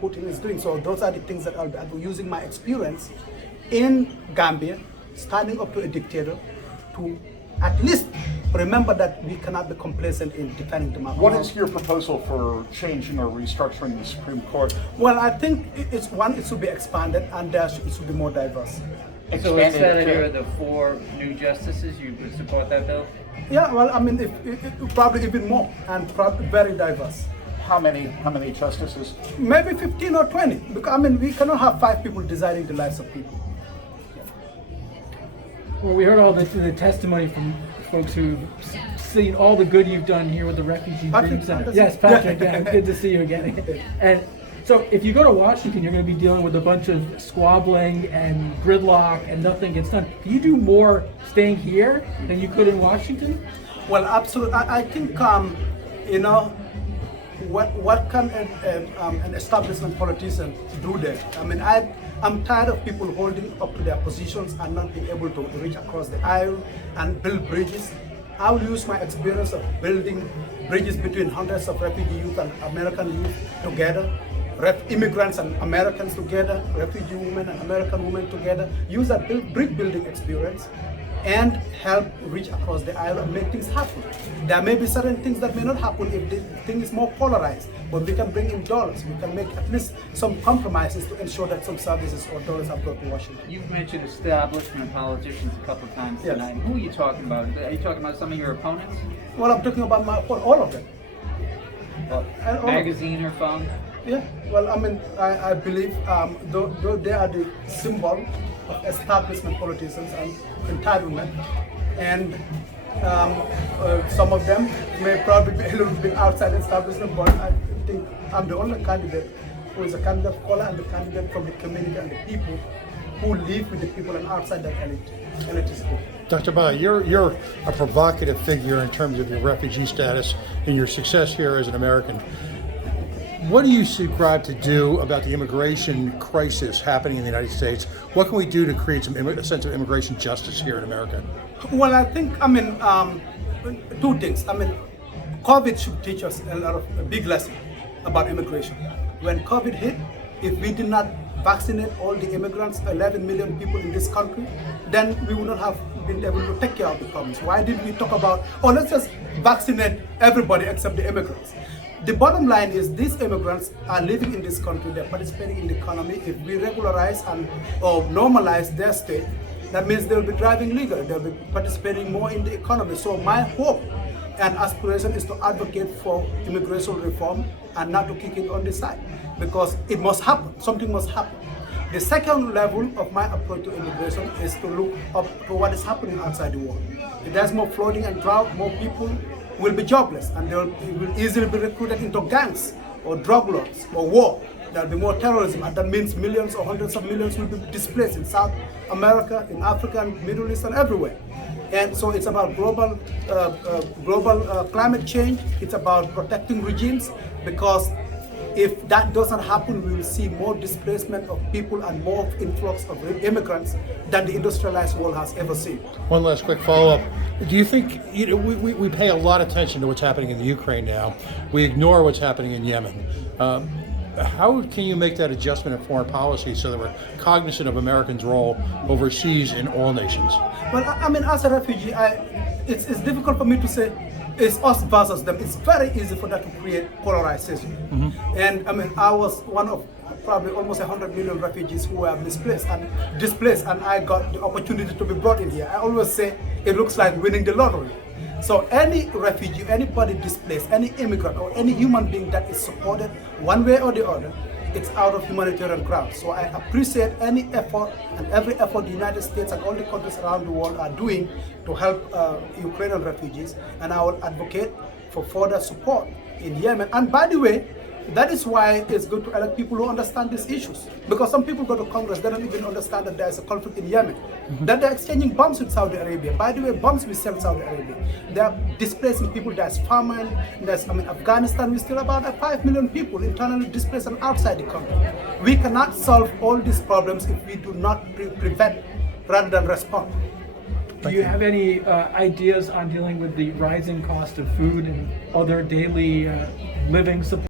Putin is doing. So those are the things that I'll be using my experience in Gambia, standing up to a dictator, to at least remember that we cannot be complacent in defending democracy. What is your proposal for changing or restructuring the Supreme Court? Well, I think it should be expanded, and it should be more diverse. So instead of here, the 4 new justices, you would support that bill? Yeah, well, I mean, if probably even more, and probably very diverse. How many justices? Maybe 15 or 20. Because, I mean, we cannot have 5 people deciding the lives of people. Well, we heard all the testimony from folks who've seen all the good you've done here with the Refugee Dream Center. Yes, Patrick, yeah, good to see you again. And so if you go to Washington, you're going to be dealing with a bunch of squabbling and gridlock and nothing gets done. Can you do more staying here than you could in Washington? Well, absolutely. I think, you know, what can an establishment politician do there? I mean, I'm tired of people holding up to their positions and not being able to reach across the aisle and build bridges. I will use my experience of building bridges between hundreds of refugee youth and American youth together, immigrants and Americans together, refugee women and American women together, use that bridge building experience and help reach across the aisle and make things happen. There may be certain things that may not happen if the thing is more polarized, but we can bring in dollars. We can make at least some compromises to ensure that some services or dollars are brought to Washington. You've mentioned establishment politicians a couple of times tonight. Yes. Who are you talking about? Are you talking about some of your opponents? Well, I'm talking about all of them. Magazine or phone? Yeah, well, I mean, I believe though they are the symbol of establishment politicians and entitlement, and some of them may probably be a little bit outside establishment, but I think I'm the only candidate who is a candidate of color and the candidate from the community and the people who live with the people and outside that elitist. Dr. Ba, you're a provocative figure in terms of your refugee status and your success here as an American. What do you subscribe to do about the immigration crisis happening in the United States? What can we do to create a sense of immigration justice here in America? Well, I think, I mean, 2 things. I mean, COVID should teach us a big lesson about immigration. When COVID hit, if we did not vaccinate all the immigrants, 11 million people in this country, then we would not have been able to take care of the problems. Why did we talk about, oh, let's just vaccinate everybody except the immigrants? The bottom line is these immigrants are living in this country, they're participating in the economy. If we regularize or normalize their state, that means they'll be driving legally, they'll be participating more in the economy. So my hope and aspiration is to advocate for immigration reform and not to kick it on the side, because it must happen, something must happen. The second level of my approach to immigration is to look up to what is happening outside the world. If there's more flooding and drought, more people will be jobless and they will easily be recruited into gangs or drug lords or war. There will be more terrorism, and that means millions or hundreds of millions will be displaced in South America, in Africa, and Middle East, and everywhere. And so it's about global climate change. It's about protecting regimes, because if that doesn't happen, we will see more displacement of people and more influx of immigrants than the industrialized world has ever seen. One last quick follow-up. Do you think, we pay a lot of attention to what's happening in the Ukraine now. We ignore what's happening in Yemen. How can you make that adjustment in foreign policy so that we're cognizant of Americans' role overseas in all nations? Well, I mean, as a refugee, it's difficult for me to say it's us versus them. It's very easy for that to create polarization. Mm-hmm. And I mean, I was one of probably almost 100 million refugees who were displaced, and I got the opportunity to be brought in here. I always say it looks like winning the lottery. So any refugee, anybody displaced, any immigrant or any human being that is supported one way or the other, it's out of humanitarian grounds. So I appreciate any effort and every effort the United States and all the countries around the world are doing to help Ukrainian refugees, and I will advocate for further support in Yemen. And by the way, that is why it's good to elect people who understand these issues. Because some people go to Congress, they don't even understand that there's a conflict in Yemen. Mm-hmm. That they're exchanging bombs with Saudi Arabia. By the way, bombs we sell Saudi Arabia. They're displacing people, there's famine, Afghanistan, we still about 5 million people internally displaced and outside the country. We cannot solve all these problems if we do not prevent rather than respond. Do you have any ideas on dealing with the rising cost of food and other daily living supplies?